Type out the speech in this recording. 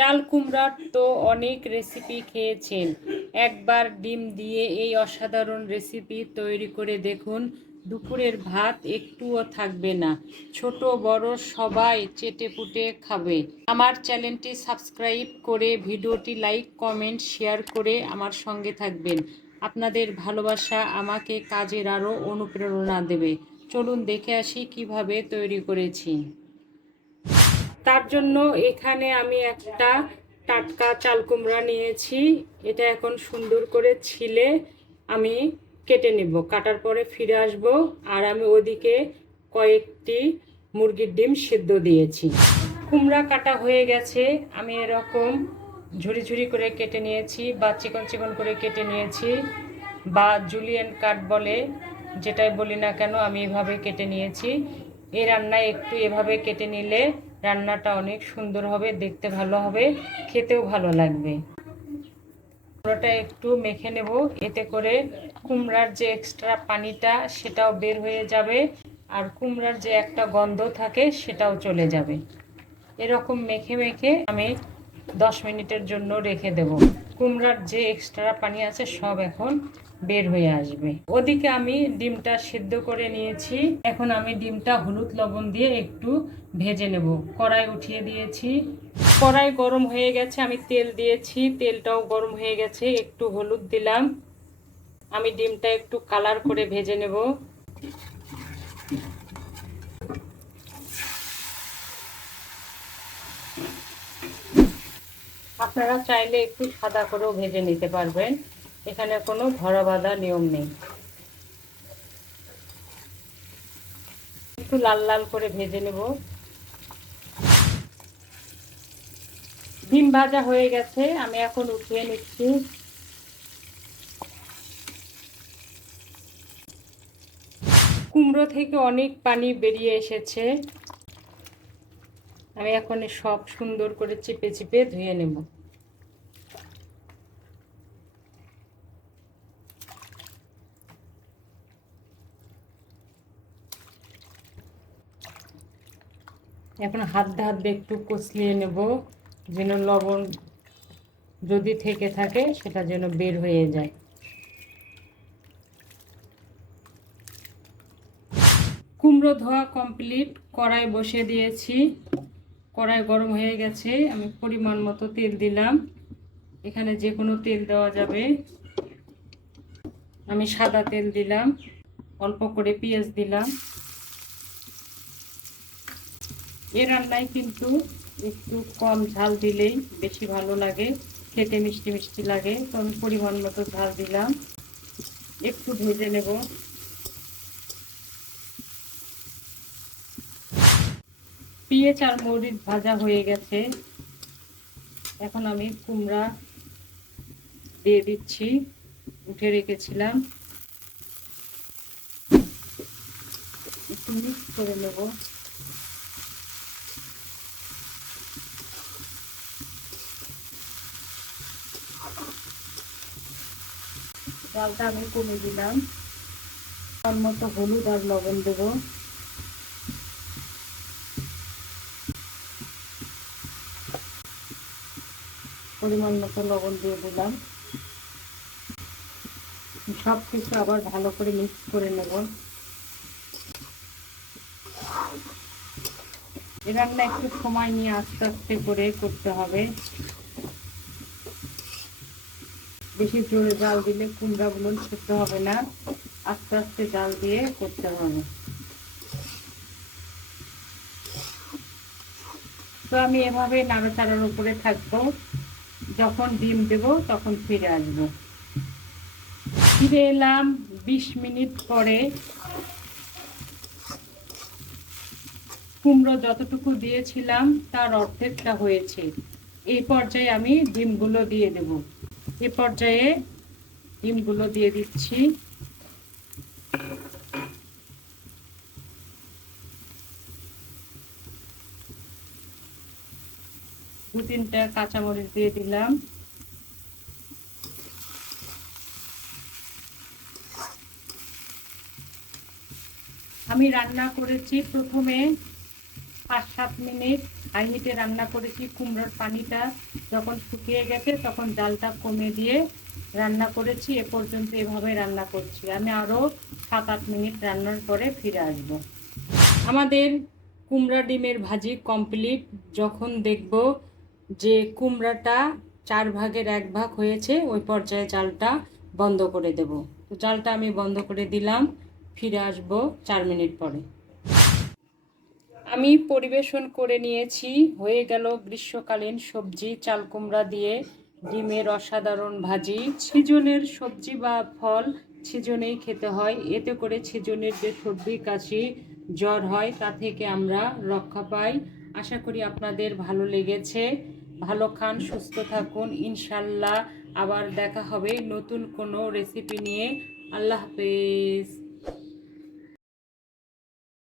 চাল কুমড়ার তো অনেক রেসিপি খেয়েছেন, একবার ডিম দিয়ে এই অসাধারণ রেসিপি তৈরি করে দেখুন। দুপুরের ভাত একটুও থাকবে না, ছোট বড় সবাই চেটেপুটে খাবে। আমার চ্যানেলটি সাবস্ক্রাইব করে ভিডিওটি লাইক কমেন্ট শেয়ার করে আমার সঙ্গে থাকবেন। আপনাদের ভালোবাসা আমাকে কাজের আরও অনুপ্রেরণা দেবে। চলুন দেখে আসি কিভাবে তৈরি করেছি। তার জন্য এখানে আমি একটা টাটকা চাল কুমড়া নিয়েছি। এটা এখন সুন্দর করে ছিলে আমি কেটে নেব। কাটার পরে ফিরে আসব। আর আমি ওদিকে কয়েকটি মুরগির ডিম সিদ্ধ দিয়েছি। কুমড়া কাটা হয়ে গেছে। আমি এরকম ঝুরি ঝুরি করে কেটে নিয়েছি বা চিকন চিকন করে কেটে নিয়েছি, বা জুলিয়ান কাট বলে, যেটাই বলি না কেন আমি এভাবে কেটে নিয়েছি। এই রান্নায় একটু এভাবে কেটে নিলে রান্নাটা অনেক সুন্দর হবে, দেখতে ভালো হবে, খেতেও ভালো লাগবে। কুমড়োটা একটু মেখে নেব, এতে করে কুমড়ার যে এক্সট্রা পানিটা সেটাও বের হয়ে যাবে, আর কুমড়ার যে একটা গন্ধ থাকে সেটাও চলে যাবে। এরকম মেখে মেখে আমি 10 মিনিটের জন্য রেখে দেব। কুমড়ার যে এক্সট্রা পানি আছে সব এখন বের হয়ে আসবে। ওদিকে আমি ডিমটা সিদ্ধ করে নিয়েছি। এখন আমি ডিমটা হলুদ লবণ দিয়ে একটু ভেজে নেব। কড়াই উঠিয়ে দিয়েছি, কড়াই গরম হয়ে গেছে, আমি তেল দিয়েছি, তেলটাও গরম হয়ে গেছে, একটু হলুদ দিলাম। আমি ডিমটা একটু কালার করে ভেজে নেব। আপনারা চাইলে একটু সাদা করেও ভেজে নিতে পারবেন, এখানে কোনো ধরা বাঁধা নিয়ম নেই। একটু লাল লাল করে ভেজে নেব। ডিম ভাজা হয়ে গেছে, আমি এখন উঠিয়ে নিচ্ছি। কুমড়ো থেকে অনেক পানি বেরিয়ে এসেছে, আমি এখন সব সুন্দর করে চিপে চিপে ধুয়ে নেব। এখন হাত দিয়ে একটু কষলিয়ে নেব, যেন লবণ যদি থেকে থাকে সেটা যেন বের হয়ে যায়। কুমড়ো ধোয়া কমপ্লিট, কড়াই বসিয়ে দিয়েছি। কড়াই গরম হয়ে গেছে, আমি পরিমাণ মতো তেল দিলাম। এখানে যে কোনো তেল দেওয়া যাবে, আমি সাদা তেল দিলাম। অল্প করে পেঁয়াজ দিলাম। এই রান্নায় কিন্তু একটু কম ঝাল দিলেই বেশি ভালো লাগে, খেতে মিষ্টি মিষ্টি লাগে। তো আমি পরিমাণ মতো ঝাল দিলাম। একটু ভেজে নেব। পেঁয়াজ আর মরিচ ভাজা হয়ে গেছে, এখন আমি কুমড়া দিয়ে দিচ্ছি, উঠে রেখেছিলাম। একটু মিক্স করে নেব। ডালটা আমি কমে দিলাম। তার মতো হলুদ আর লবণ দেব। পরিমাণ মতো লবণ দিয়ে দিলাম। সব কিছু আবার ভালো করে মিক্স করে নেব। এই রান্না একটু সময় নিয়ে আস্তে আস্তে করে করতে হবে, বেশি জোরে জাল দিলে কুমড়াগুলো সেদ্ধ হবে না, আস্তে আস্তে জাল দিয়ে করতে হবে। তো আমি এভাবে নাড়াচাড়ার উপরে থাকবো, যখন ডিম দেব তখন ফিরে আসবো। ফিরে এলাম 20 মিনিট পরে। কুমড়ো যতটুকু দিয়েছিলাম তার অর্ধেকটা হয়েছে। এই পর্যায়ে আমি ডিমগুলো দিয়ে দেব। এ পর্যায়ে ডিমগুলো দিয়ে দিচ্ছি। দু তিনটা কাঁচামরিচ দিয়ে দিলাম। আমি রান্না করেছি প্রথমে 5-7 মিনিট হাই হিটে রান্না করেছি। কুমড়োর পানিটা যখন শুকিয়ে গেছে তখন জালটা কমে দিয়ে রান্না করেছি। এ পর্যন্ত এভাবে রান্না করছি। আমি আরও 7-8 মিনিট রান্নার পরে ফিরে আসব। আমাদের কুমড়া ডিমের ভাজি কমপ্লিট। যখন দেখব যে কুমড়াটা 1/4 হয়েছে, ওই পর্যায়ে জালটা বন্ধ করে দেব। তো জালটা আমি বন্ধ করে দিলাম। ফিরে আসব 4 মিনিট পরে। আমি পরিবেশন করে নিয়েছি। হয়ে গেল গ্রীষ্মকালীন সবজি চাল কুমড়া দিয়ে ডিমের অসাধারণ ভাজি। সিজনের সবজি বা ফল সিজনেই খেতে হয়। এতে করে সিজনের যে সর্দি কাশি জ্বর হয় তা থেকে আমরা রক্ষা পাই। আশা করি আপনাদের ভালো লেগেছে। ভালো খান, সুস্থ থাকুন। ইনশাল্লাহ আবার দেখা হবে নতুন কোনো রেসিপি নিয়ে। আল্লাহ হাফেজ।